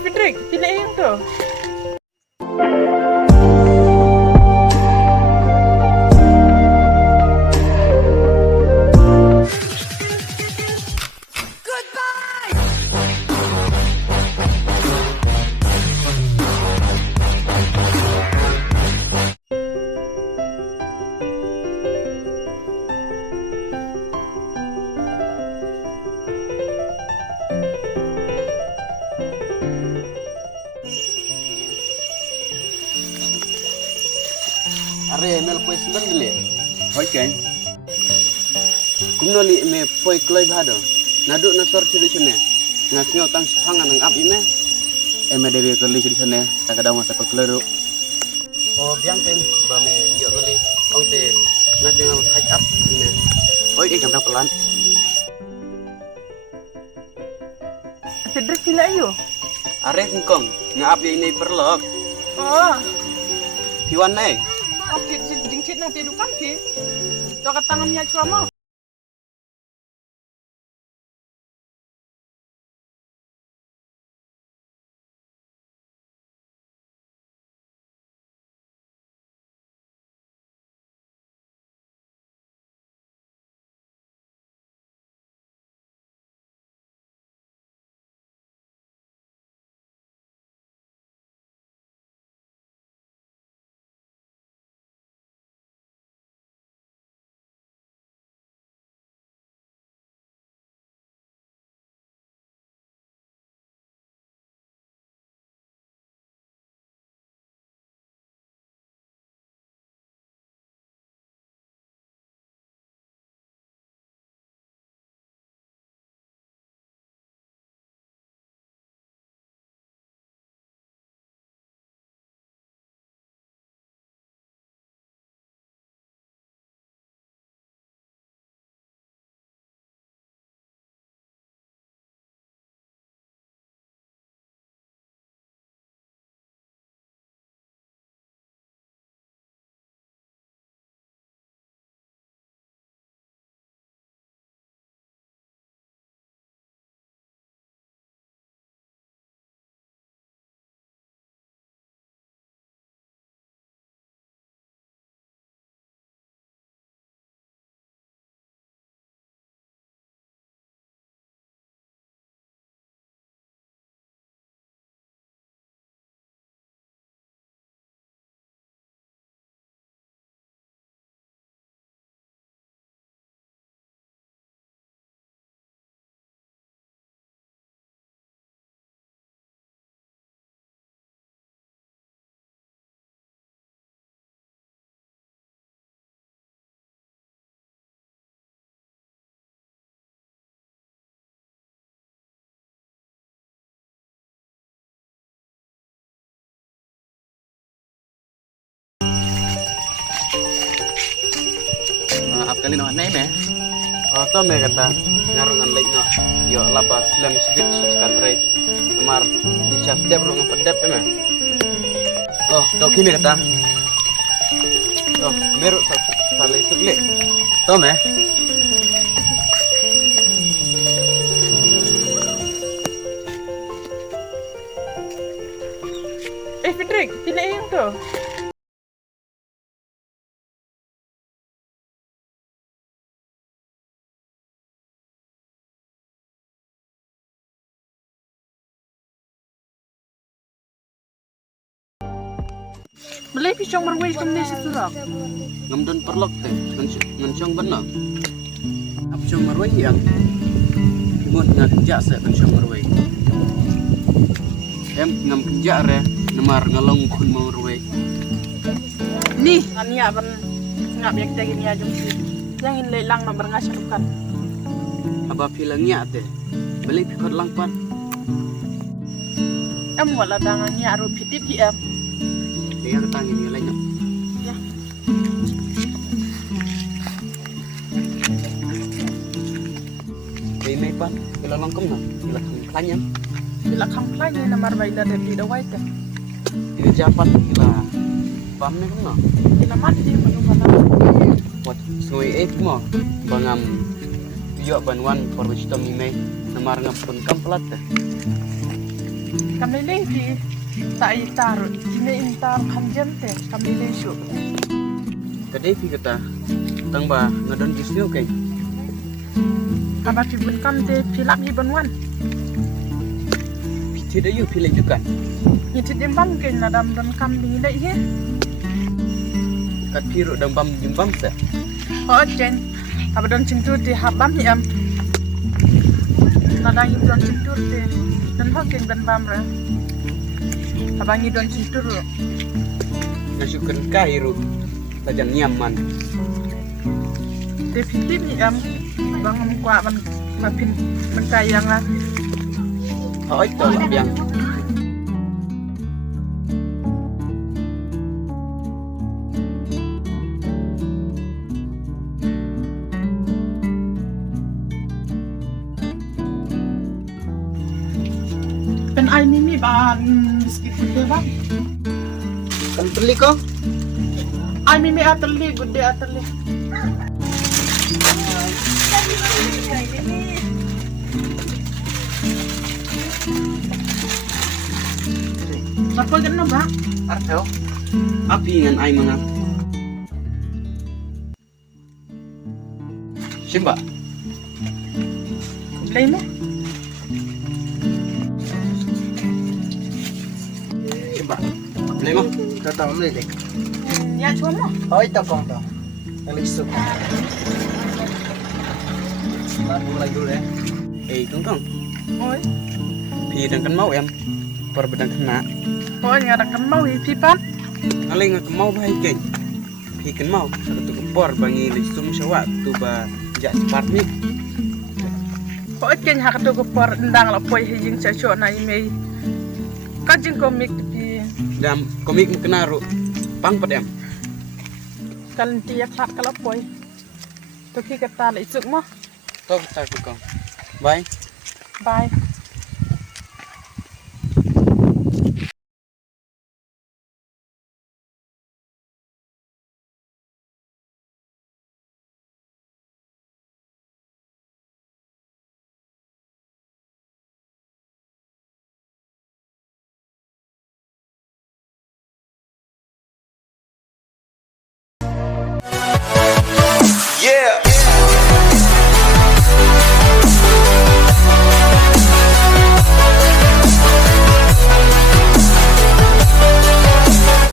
Fitrik, pilih yang tuh. Are mel poi semban gile. Hoi kan. Kumno li me poi kloi bhado. Nadu na sor chidi chune. Na snyo tang phanga nang ap ime. Eme dewe kali chidi chune. Ta kada masa ko klero. Oh biang kan ba me yo kali. Ong te na te hike up ime. Hoi ke jam pelan. Fitrik pilih ayo. Are ngkong ngap ye ini perlok. Oh, Hiwan nai. oke, jingkit nanti dukan ki. Dokat tangannya cuma mau. Ap kali no nai me. Oh to me kata ngarungan lek no. Yo lapa slam sibit skatre. Temar di chef dep ro ngapedep me. Oh doki me kata. Oh meru sale sukle. To me. Fitrik, pilih yang tuh. Beli pisang berwis kemudian sesurak. Ngamdon perlok teh ngancong benar. Ap chong marwai yang imut ngat ja se chong marwai. Em ngam ja re nemar ngalong kun marwai. Nih, ania ban ngap yak daging ya jumsi. Yang in lelang nomor ngasukan. Aba pilangnya teh. Beli pikot langpan. Em wala dangannya aru pitip ki em. Dia ketangin ni lainnya. Ya. May pan, bila langkom na, bila kanya. Bila kamplanya nomor baila dari dawai teh. Ini japat bila pam ni kan na. Bila mati mana. Wat sui mo bangam yo banwan for which to me may namar ngapun kamplat teh. Kami lagi tak itar, ini intar kanjam teh kami lesu. Kadevi kata tangba ngadon jisnya oke. Apa tibun kan de pilak ibon wan. Tidak yuk pilih juga. Itu dimbam ke nadam dan kami lagi ye. Kat piru dan bam jimbam se. Oh jen, apa don cintur di habam ni am. Nadang ibon cintur de dan hokin dan bam re. Abang idon cintur. Nasukan kairu tajan nyaman. De pitip ni am. Bang kuat man mapin kayang lah. Oh itu lah yang. Pen ai mimi ba biskit gede ba? Kan beli kok? Ai mimi ateli gede ateli. Apa kena ba? Arteo. Api dengan ai mana? Simba. Lai mo? Simba. Beli mah. Tahu beli dek. Ya cuma mo. Oh itu kong to. Elisuk. Mulai dulu ya. Kong. Oi. Pi dan kan mau em. Perbedang kena. Oi ngarang kan mau pipan. Aling ngak mau baik keng. Pi kan mau. Satu tu kepor bangi listum sewak tu ba jak cepat ni. Oi ken hak tu ko por ndang la poi hijing chacho na ime. Kajing komik di Dam komik mkenaru. Pang pedem. kalian tiak hak kalau poi. Tu ki kata la isuk mo. Toh tak kong. Bye. Bye. Yeah.